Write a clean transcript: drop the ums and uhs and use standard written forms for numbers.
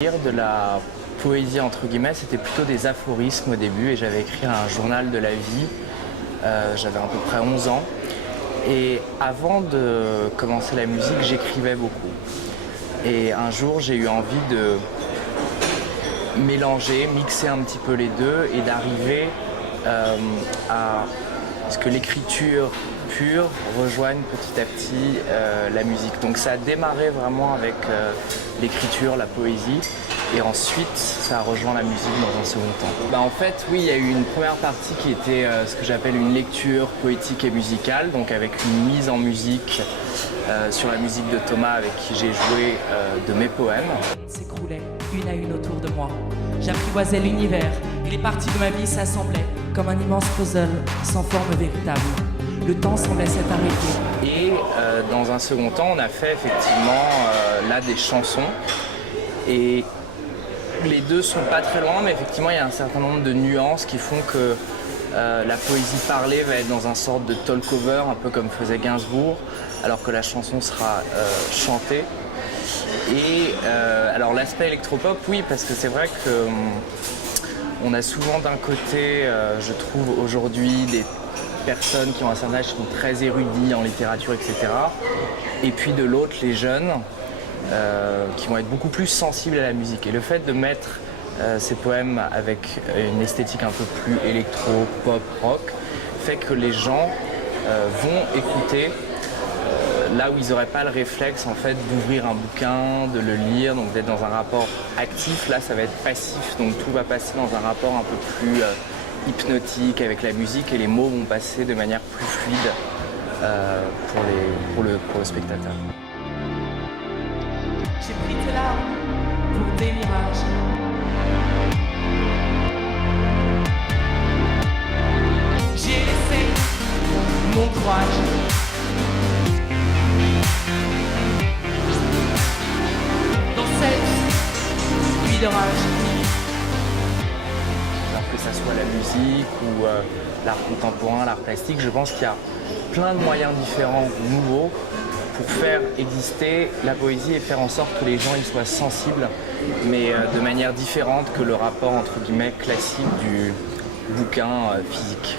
De la poésie entre guillemets, c'était plutôt des aphorismes au début et j'avais écrit un journal de la vie, j'avais à peu près 11 ans et avant de commencer la musique j'écrivais beaucoup et un jour j'ai eu envie de mélanger, mixer un petit peu les deux et d'arriver à ce que l'écriture pure rejoigne petit à petit la musique. Donc ça a démarré vraiment avec l'écriture, la poésie, et ensuite ça a rejoint la musique dans un second temps. En fait, oui, il y a eu une première partie qui était ce que j'appelle une lecture poétique et musicale, donc avec une mise en musique sur la musique de Thomas avec qui j'ai joué de mes poèmes. S'écroulaient une à une autour de moi. J'apprivoisais l'univers et les parties de ma vie s'assemblaient comme un immense puzzle sans forme véritable. Le temps semblait s'être arrêté. Et dans un second temps, on a fait effectivement là des chansons. Et les deux sont pas très loin, mais effectivement, il y a un certain nombre de nuances qui font que la poésie parlée va être dans un sorte de talk-over, un peu comme faisait Gainsbourg, alors que la chanson sera chantée. Et alors l'aspect électropop, oui, parce que c'est vrai que on a souvent d'un côté, je trouve aujourd'hui, des personnes qui ont un certain âge qui sont très érudits en littérature, etc. Et puis de l'autre, les jeunes qui vont être beaucoup plus sensibles à la musique. Et le fait de mettre ces poèmes avec une esthétique un peu plus électro, pop, rock, fait que les gens vont écouter là où ils n'auraient pas le réflexe en fait d'ouvrir un bouquin, de le lire, donc d'être dans un rapport actif. Là, ça va être passif, donc tout va passer dans un rapport un peu plus hypnotique avec la musique et les mots vont passer de manière plus fluide pour le spectateur. J'ai pris tes larmes pour des mirages. J'ai laissé mon courage. Dans cette nuit d'orage. Alors que ça soit la musique ou l'art contemporain, l'art plastique, je pense qu'il y a plein de moyens différents, nouveaux, pour faire exister la poésie et faire en sorte que les gens y soient sensibles, mais de manière différente que le rapport entre guillemets classique du bouquin physique.